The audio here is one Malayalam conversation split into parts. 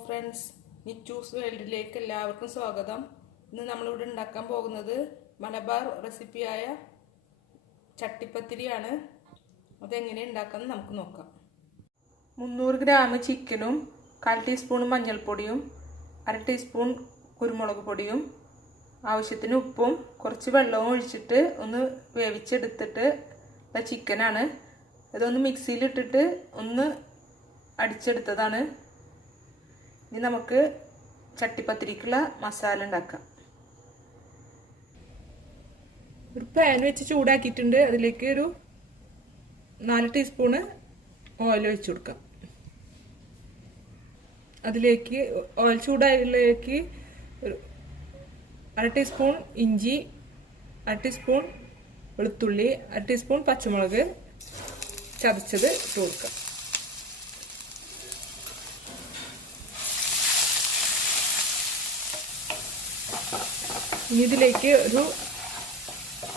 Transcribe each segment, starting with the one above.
ഫ്രണ്ട്സ് നിറ്റൂസ് വേൾഡിലേക്ക് എല്ലാവർക്കും സ്വാഗതം. ഇന്ന് നമ്മളിവിടെ ഉണ്ടാക്കാൻ പോകുന്നത് മലബാർ റെസിപ്പിയായ ചട്ടിപ്പത്തിരിയാണ്. അതെങ്ങനെ ഉണ്ടാക്കാമെന്ന് നമുക്ക് നോക്കാം. മുന്നൂറ് ഗ്രാം ചിക്കനും കാൽ ടീസ്പൂൺ മഞ്ഞൾപ്പൊടിയും അര ടീസ്പൂൺ കുരുമുളക് പൊടിയും ആവശ്യത്തിന് ഉപ്പും കുറച്ച് വെള്ളവും ഒഴിച്ചിട്ട് ഒന്ന് വേവിച്ചെടുത്തിട്ട് ചിക്കനാണ്. ഇതൊന്ന് മിക്സിയിലിട്ടിട്ട് ഒന്ന് അടിച്ചെടുത്തതാണ്. ഇനി നമുക്ക് ചട്ടിപ്പത്തിരിക്കുള്ള മസാല ഉണ്ടാക്കാം. ഒരു പാൻ വെച്ച് ചൂടാക്കിയിട്ടുണ്ട്. അതിലേക്ക് ഒരു നാല് ടീസ്പൂണ് ഓയിൽ ഒഴിച്ചു കൊടുക്കാം. അതിലേക്ക് ഓയിൽ ചൂടായതിലേക്ക് ഒരു അര ടീസ്പൂൺ ഇഞ്ചി അര ടീസ്പൂൺ വെളുത്തുള്ളി അര ടീസ്പൂൺ പച്ചമുളക് ചതച്ചത് ഇട്ട് കൊടുക്കാം. ഇനി ഇതിലേക്ക് ഒരു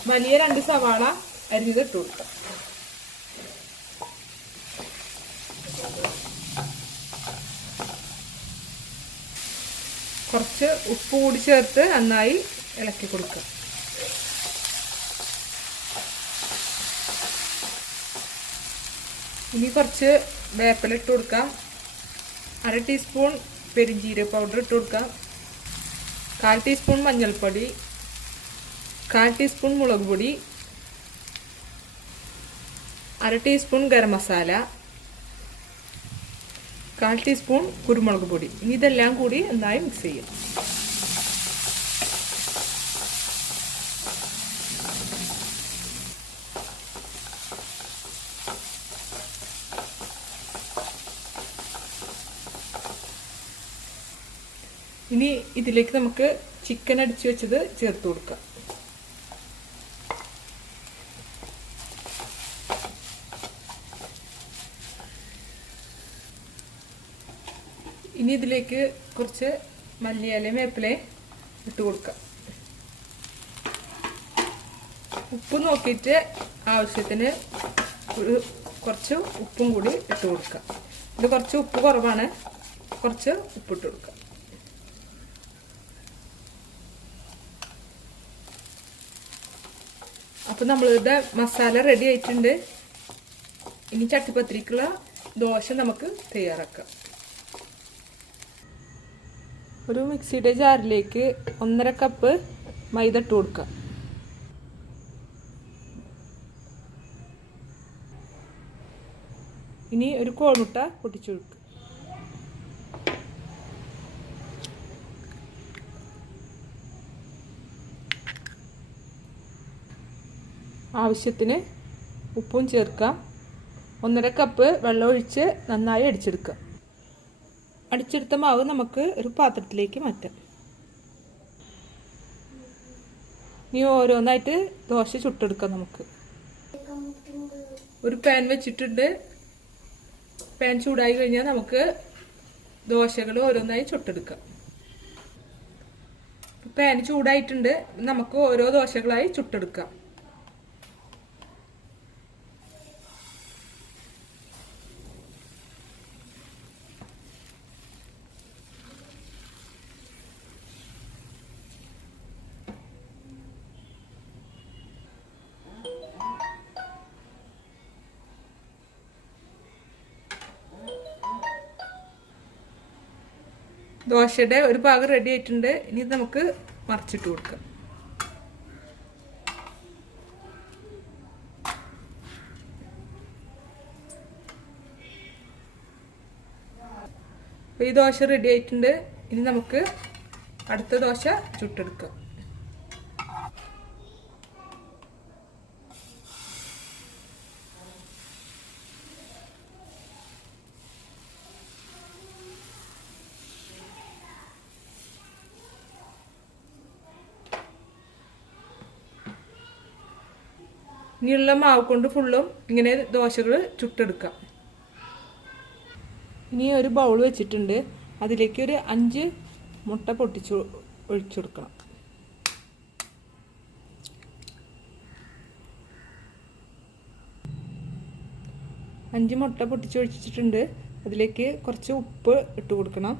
വലിയ രണ്ട് സവാള അരിഞ്ഞത് ഇട്ട് കുറച്ച് ഉപ്പ് കൂടി ചേർത്ത് നന്നായി ഇളക്കി കൊടുക്കുക. ഇനി കുറച്ച് വേപ്പില ഇട്ട് കൊടുക്കാം. അര ടീസ്പൂൺ പെരിഞ്ജീരക പൗഡർ ഇട്ട് കൊടുക്കാം. കാൽ ടീസ്പൂൺ മഞ്ഞൾപ്പൊടി കാൽ ടീസ്പൂൺ മുളക് പൊടി അര ടീസ്പൂൺ ഗരം മസാല കാൽ ടീസ്പൂൺ കുരുമുളക് പൊടി. ഇനി ഇതെല്ലാം കൂടി നന്നായി മിക്സ് ചെയ്യാം ഇനി ഇതിലേക്ക് നമുക്ക് ചിക്കൻ അടിച്ചു വെച്ചത് ചേർത്ത് കൊടുക്കാം. ഇനി ഇതിലേക്ക് കുറച്ച് മല്ലിയാലയും വേപ്പിലയും ഇട്ട് കൊടുക്കാം. ഉപ്പ് നോക്കിയിട്ട് ആവശ്യത്തിന് ഒരു കുറച്ച് ഉപ്പും കൂടി ഇട്ട് കൊടുക്കാം. ഇത് കുറച്ച് ഉപ്പ് കുറവാണ്. കുറച്ച് ഉപ്പിട്ട് കൊടുക്കാം. അപ്പം നമ്മളുടെ മസാല റെഡി ആയിട്ടുണ്ട്. ഇനി ചട്ടിപ്പത്തിരിക്കുള്ള ദോശ നമുക്ക് തയ്യാറാക്കാം. ഒരു മിക്സിയുടെ ജാറിലേക്ക് ഒന്നര കപ്പ് മൈദ ഇട്ട് കൊടുക്കാം. ഇനി ഒരു കോൾമുട്ട പൊട്ടിച്ചു കൊടുക്കുക ആവശ്യത്തിന് ഉപ്പും ചേർക്കാം ഒന്നര കപ്പ് വെള്ളം ഒഴിച്ച് നന്നായി അടിച്ചെടുക്കുക. അടിച്ചെടുത്ത മാവ് നമുക്ക് ഒരു പാത്രത്തിലേക്ക് മാറ്റാം. ഇനി ഓരോന്നായിട്ട് ദോശ ചുട്ടെടുക്കാം നമുക്ക്. ഒരു പാൻ വെച്ചിട്ടുണ്ട്. പാൻ ചൂടായി കഴിഞ്ഞാൽ നമുക്ക് ദോശകൾ ഓരോന്നായി ചുട്ടെടുക്കാം. പാൻ ചൂടായിട്ടുണ്ട്. നമുക്ക് ഓരോ ദോശകളായി ചുട്ടെടുക്കാം. ദോശയുടെ ഒരു ഭാഗം റെഡി ആയിട്ടുണ്ട്. ഇനി നമുക്ക് മറിച്ചിട്ട് കൊടുക്കാം. ഈ ദോശ റെഡി ആയിട്ടുണ്ട്. ഇനി നമുക്ക് അടുത്ത ദോശ ചുട്ടെടുക്കാം. ഇനിയുള്ള മാവ് കൊണ്ട് ഫുള്ളും ഇങ്ങനെ ദോശകൾ ചുട്ടെടുക്കാം. ഇനി ഒരു ബൗൾ വെച്ചിട്ടുണ്ട്. അതിലേക്ക് ഒരു അഞ്ച് മുട്ട പൊട്ടിച്ച് ഒഴിച്ചു കൊടുക്കണം. അഞ്ച് മുട്ട പൊട്ടിച്ച് ഒഴിച്ചിട്ടുണ്ട്. അതിലേക്ക് കുറച്ച് ഉപ്പ് ഇട്ട് കൊടുക്കണം.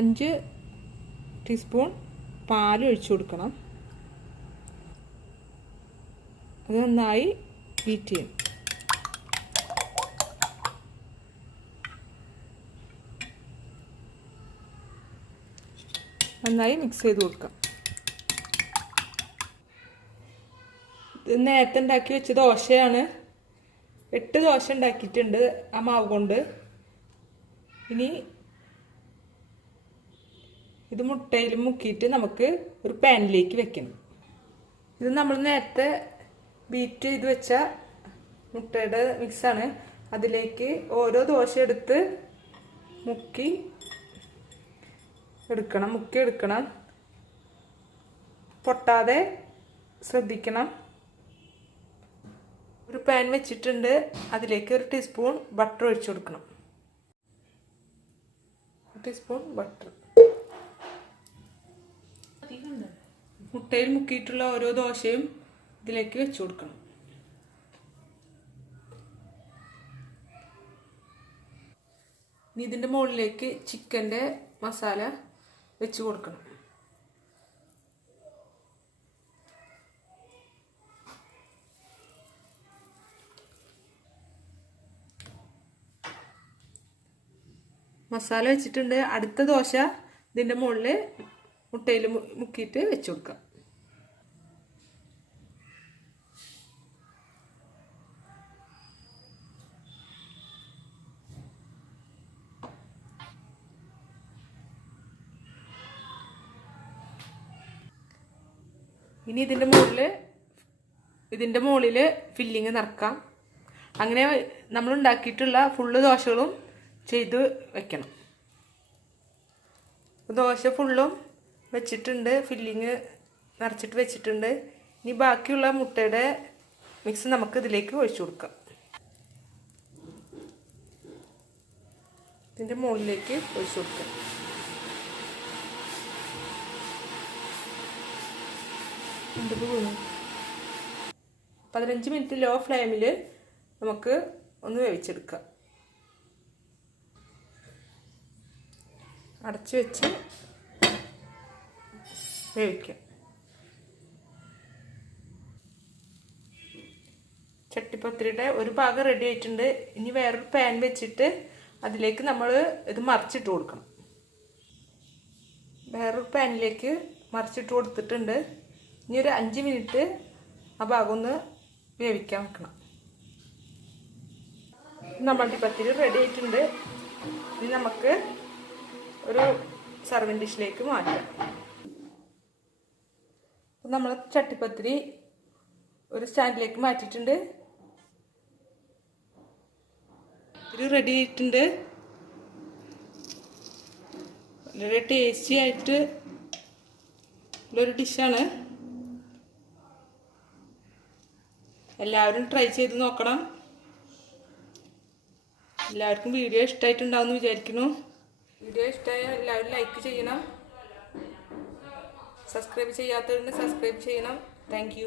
അഞ്ച് ടീസ്പൂൺ പാൽ ഒഴിച്ചു കൊടുക്കണം. അത് നന്നായി ബീറ്റ് ചെയ്യും. നന്നായി മിക്സ് ചെയ്ത് കൊടുക്കാം. ഇത് നേരത്തെ ഉണ്ടാക്കി വെച്ച ദോശയാണ്. എട്ട് ദോശ ഉണ്ടാക്കിയിട്ടുണ്ട് ആ മാവ് കൊണ്ട്. ഇനി ഇത് മുട്ടയിൽ മുക്കിയിട്ട് നമുക്ക് ഒരു പാനിലേക്ക് വെക്കണം. ഇത് നമ്മൾ നേരത്തെ ബീറ്റ് ചെയ്ത് വെച്ച മുട്ടയുടെ മിക്സാണ്. അതിലേക്ക് ഓരോ ദോശ എടുത്ത് മുക്കി എടുക്കണം മുക്കി എടുക്കണം. പൊട്ടാതെ ശ്രദ്ധിക്കണം. ഒരു പാൻ വെച്ചിട്ടുണ്ട്. അതിലേക്ക് ഒരു ടീസ്പൂൺ ബട്ടർ ഒഴിച്ചു കൊടുക്കണം. Teaspoon butter. മുട്ടയിൽ മുക്കിയിട്ടുള്ള ഓരോ ദോശയും ഇതിലേക്ക് വെച്ച് കൊടുക്കണം. ഇനി ഇതിന്റെ മുകളിലേക്ക് ചിക്കന്റെ മസാല വെച്ച് കൊടുക്കണം. മസാല വെച്ചിട്ടുണ്ട്. അടുത്ത ദോശ ഇതിന്റെ മുകളിൽ മുട്ടയിൽ മുക്കിയിട്ട് വെച്ച് കൊടുക്കാം ഇനി ഇതിന്റെ മുകളിൽ ഇതിന്റെ മുകളിൽ ഫില്ലിങ് നിറക്കാം അങ്ങനെ നമ്മൾ ഉണ്ടാക്കിയിട്ടുള്ള ഫുള്ള് ദോശകളും ചെയ്ത് വെക്കണം. ദോശ ഫുള്ളും വെച്ചിട്ടുണ്ട് ഫില്ലിങ് നിറച്ചിട്ട് വെച്ചിട്ടുണ്ട്. ഇനി ബാക്കിയുള്ള മുട്ടയുടെ മിക്സ് നമുക്ക് ഇതിലേക്ക് ഒഴിച്ചു കൊടുക്കാം. ഇതിന്റെ മുകളിലേക്ക് ഒഴിച്ചു കൊടുക്കാം. എന്തൊക്കെ വീണു. പതിനഞ്ച് മിനിറ്റ് ലോ ഫ്ലെയിമിൽ നമുക്ക് ഒന്ന് വേവിച്ചെടുക്കാം. അടച്ച് വെച്ച് വേവിക്കാം. ചട്ടിപ്പത്തിരിയുടെ ഒരു ഭാഗം റെഡി ആയിട്ടുണ്ട്. ഇനി വേറൊരു പാൻ വെച്ചിട്ട് അതിലേക്ക് നമ്മൾ ഇത് മറിച്ചിട്ട് കൊടുക്കണം. വേറൊരു പാനിലേക്ക് മറിച്ചിട്ട് കൊടുത്തിട്ടുണ്ട്. ഇനി ഒരു അഞ്ച് മിനിറ്റ് ആ ഭാഗം ഒന്ന് വേവിക്കാൻ വെക്കണം. നമ്മളുടെ പത്തിരി റെഡി ആയിട്ടുണ്ട്. ഇനി നമുക്ക് ഒരു സർവിങ് ഡിഷിലേക്ക് മാറ്റാം. നമ്മൾ ചട്ടിപ്പത്തിരി ഒരു സ്റ്റാൻഡിലേക്ക് മാറ്റിയിട്ടുണ്ട്. ഒരു റെഡി ആയിട്ടുണ്ട്. വളരെ ടേസ്റ്റി ആയിട്ട് ഉള്ളൊരു ഡിഷാണ് എല്ലാവരും ട്രൈ ചെയ്ത് നോക്കണം. എല്ലാവർക്കും വീഡിയോ ഇഷ്ടമായിട്ടുണ്ടാവും എന്ന് വിചാരിക്കുന്നു. വീഡിയോ ഇഷ്ടമായ എല്ലാവരും ലൈക്ക് ചെയ്യണം. സബ്സ്ക്രൈബ് ചെയ്യാത്തവരുണ്ട് സബ്സ്ക്രൈബ് ചെയ്യണം. താങ്ക്